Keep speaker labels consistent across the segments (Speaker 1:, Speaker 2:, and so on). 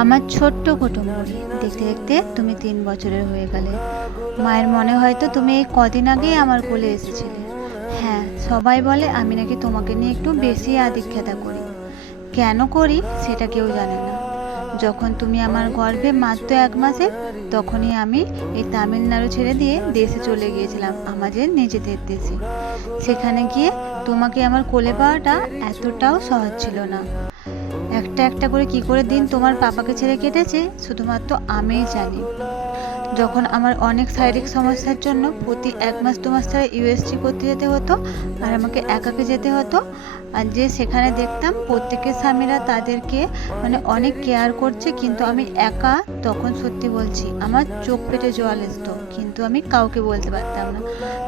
Speaker 1: আমার ছোট্ট কুটুম্বরি দেখতে দেখতে তুমি তিন বছরের হয়ে গেলে। মায়ের মনে হয়তো তুমি এই কদিন আগেই আমার কোলে এসেছিলে। হ্যাঁ সবাই বলে আমি নাকি তোমাকে নিয়ে একটু বেশি আদিক্ষেতা করি। কেন করি সেটা কেউ জানে না। যখন তুমি আমার গর্ভে মাত্র এক মাসে, তখনই আমি এই তামিলনাড়ু ছেড়ে দিয়ে দেশে চলে গিয়েছিলাম, আমাদের নিজেদের দেশে। সেখানে গিয়ে তোমাকে আমার কোলে পাওয়াটা এতটাও সহজ ছিল না। একটা একটা করে কি করে দিন তোমার পাপাকে ছেড়ে কেটেছে, শুধুমাত্র আমিই জানি। যখন আমার অনেক শারীরিক সমস্যার জন্য প্রতি এক মাস দু মাস ছাড়া ইউএসজি করতে যেতে হতো, আর আমাকে একাকে যেতে হতো, আর যে সেখানে দেখতাম প্রত্যেকের স্বামীরা তাদেরকে মানে অনেক কেয়ার করছে, কিন্তু আমি একা তখন সত্যি বলছি, আমার চোখ পেটে জল আসতো কিন্তু আমি কাউকে বলতে পারতাম না।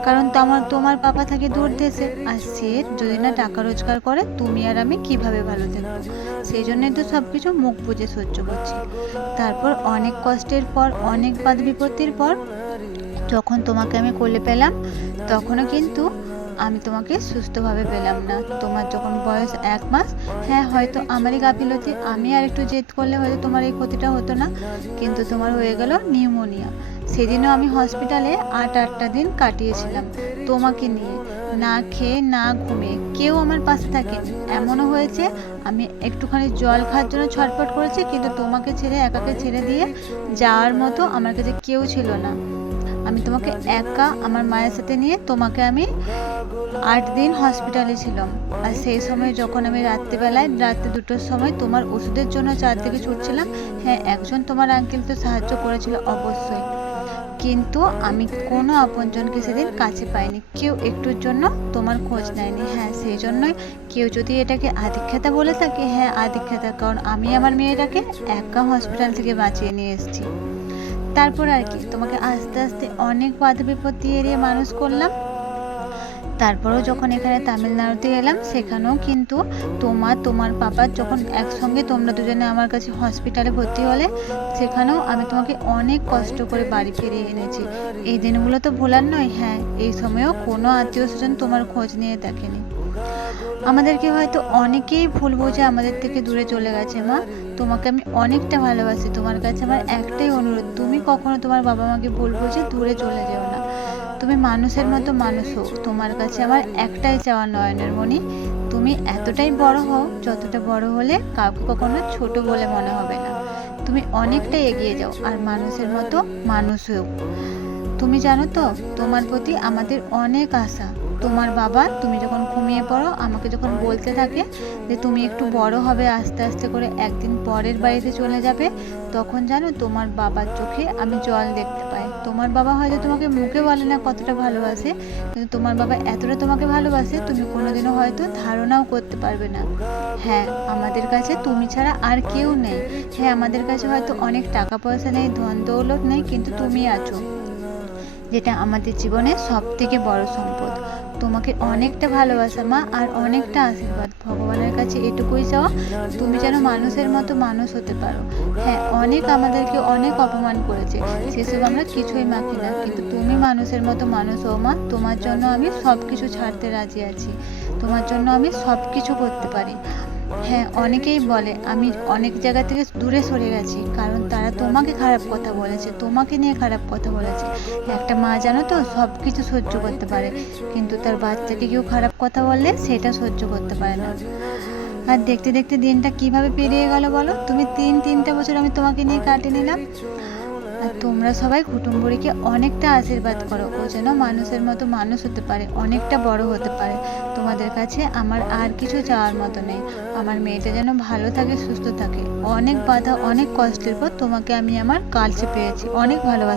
Speaker 1: কারণ তো আমার তোমার পাপা থাকে দূর দেশে, আর সে যদি না টাকা রোজগার করে, তুমি আর আমি কীভাবে ভালো থাকব? সেই জন্যই তো সব কিছু মুখ বুঝে সহ্য করছি। তারপর অনেক কষ্টের পর, অনেক বাদ বিপত্তির পর, যখন তোমাকে আমি কোলে পেলাম, তখনও কিন্তু আমি তোমাকে সুস্থভাবে পেলাম না। তোমার যখন বয়স এক মাস হ্যাঁ হয়তো আমারই গাফিলতি। আমি আর একটু জেদ করলে হয়তো তোমার এই ক্ষতিটা হতো না। কিন্তু তোমার হয়ে গেল নিউমোনিয়া। সেদিনও আমি হসপিটালে আট আটটা দিন কাটিয়েছিলাম তোমাকে নিয়ে। না খেয়ে, না ঘুমিয়ে। কেউ আমার পাশে থাকে এমনও হয়েছে, আমি একটুখানি জল খাওয়ার জন্য ছটফট করেছি, কিন্তু তোমাকে ছেড়ে একাকে ছেড়ে দিয়ে যাওয়ার মতো আমার কাছে কেউ ছিল না। আমি তোমাকে একা আমার মায়ের সাথে নিয়ে তোমাকে আমি আট দিন হসপিটালে ছিলাম। আর সেই সময় যখন আমি রাত্রিবেলায়, রাত্রি দুটোর সময় তোমার ওষুধের জন্য চারদিকে ছুটছিলাম হ্যাঁ একজন তোমার আঙ্কেল তো সাহায্য করেছিল অবশ্যই। কিন্তু আমি কোনো আপনজনকে সেদিন কাছে পাইনি। কেউ একটুর জন্য তোমার খোঁজ নেয়নি। হ্যাঁ সেই জন্যই কেউ যদি এটাকে আদিক্ষেতা বলে থাকে হ্যাঁ আদিক্ষেতা, কারণ আমি আমার মেয়েটাকে একা হসপিটাল থেকে বাঁচিয়ে নিয়ে এসেছি। তারপর আর কি, তোমাকে আস্তে আস্তে অনেক বাধা বিপত্তি এড়িয়ে মানুষ করলাম। তারপরেও যখন এখানে তামিলনাড়ুতে এলাম, সেখানেও কিন্তু তোমার তোমার পাপার যখন একসঙ্গে তোমরা দুজনে আমার কাছে হসপিটালে ভর্তি হলে, সেখানেও আমি তোমাকে অনেক কষ্ট করে বাড়ি ফিরিয়ে এনেছি। এই দিনগুলো তো ভোলার নয় হ্যাঁ এই সময়েও কোনো আত্মীয় স্বজন তোমার খোঁজ নিয়ে দেখেনি। আমাদেরকে হয়তো অনেকেই ভুল বুঝে আমাদের থেকে দূরে চলে গেছে মা। তোমাকে আমি অনেকটা ভালোবাসি। তোমার কাছে আমার একটাই অনুরোধ কখনো তোমার বাবা মাকে বলব যে দূরে চলে যেও না। তুমি মানুষের মতো মানুষ হও। তোমার কাছে আমার একটাই চাওয়া নয়নের মণি, তুমি এতটাই বড় হও, যতটা বড় হলে কাউকে কখনো ছোট বলে মনে হবে না। তুমি অনেকটা এগিয়ে যাও আর মানুষের মতো মানুষ হও তুমি জানো তো, তোমার প্রতি আমাদের অনেক আশা। তোমার বাবা, তুমি যখন ঘুমিয়ে পড়ো, আমাকে যখন বলতে থাকে যে তুমি একটু বড় হবে, আস্তে আস্তে করে একদিন পরের বাড়িতে চলে যাবে, তখন জানো তোমার বাবার চোখে আমি জল দেখতে পাই। তোমার বাবা হয়তো তোমাকে মুখে বলে না কতটা ভালোবাসে, কিন্তু তোমার বাবা এতটা তোমাকে ভালোবাসে, তুমি কোনোদিনও হয়তো ধারণাও করতে পারবে না। হ্যাঁ আমাদের কাছে তুমি ছাড়া আর কেউ নেই। হ্যাঁ আমাদের কাছে হয়তো অনেক টাকা পয়সা নেই ধন দৌলত নেই, কিন্তু তুমি আছো, যেটা আমাদের জীবনে সব থেকে বড় সম্পদ। তোমাকে অনেকটা ভালোবাসা, মা, আর অনেকটা আশীর্বাদ। ভগবানের কাছে এটুকুই চাওয়া, তুমি যেন মানুষের মতো মানুষ হতে পারো। হ্যাঁ অনেক আমাদেরকে অনেক অপমান করেছে। সেসব আমরা কিছুই মাখি না। কিন্তু তুমি মানুষের মতো মানুষ হও, মা, তোমার জন্য আমি সব কিছু ছাড়তে রাজি আছি। তোমার জন্য আমি সব কিছু করতে পারি। হ্যাঁ অনেকেই বলে, আমি অনেক জায়গা থেকে দূরে সরে গেছি, কারণ তারা তোমাকে খারাপ কথা বলেছে, তোমাকে নিয়ে খারাপ কথা বলেছে। একটা মা জানো তো সব কিছু সহ্য করতে পারে, কিন্তু তার বাচ্চাকে কেউ খারাপ কথা বললে সেটা সহ্য করতে পারে না। আর দেখতে দেখতে দিনটা কীভাবে পেরিয়ে গেল বলো? তুমি তিন, তিনটে বছর আমি তোমাকে নিয়ে কাটিয়ে নিলাম। আর তোমরা সবাই কুটুম্বরীকে অনেকটা আশীর্বাদ করো। ও যেন মানুষের মতো মানুষ হতে পারে, অনেকটা বড় হতে পারে। তোমাদের কাছে আমার আর কিছু চাওয়ার মতো নেই। আমার মেয়েটা যেন ভালো থাকে, সুস্থ থাকে। অনেক বাধা, অনেক কষ্টের পর তোমাকে আমি আমার কালচে পেয়েছি। অনেক ভালোবাসি।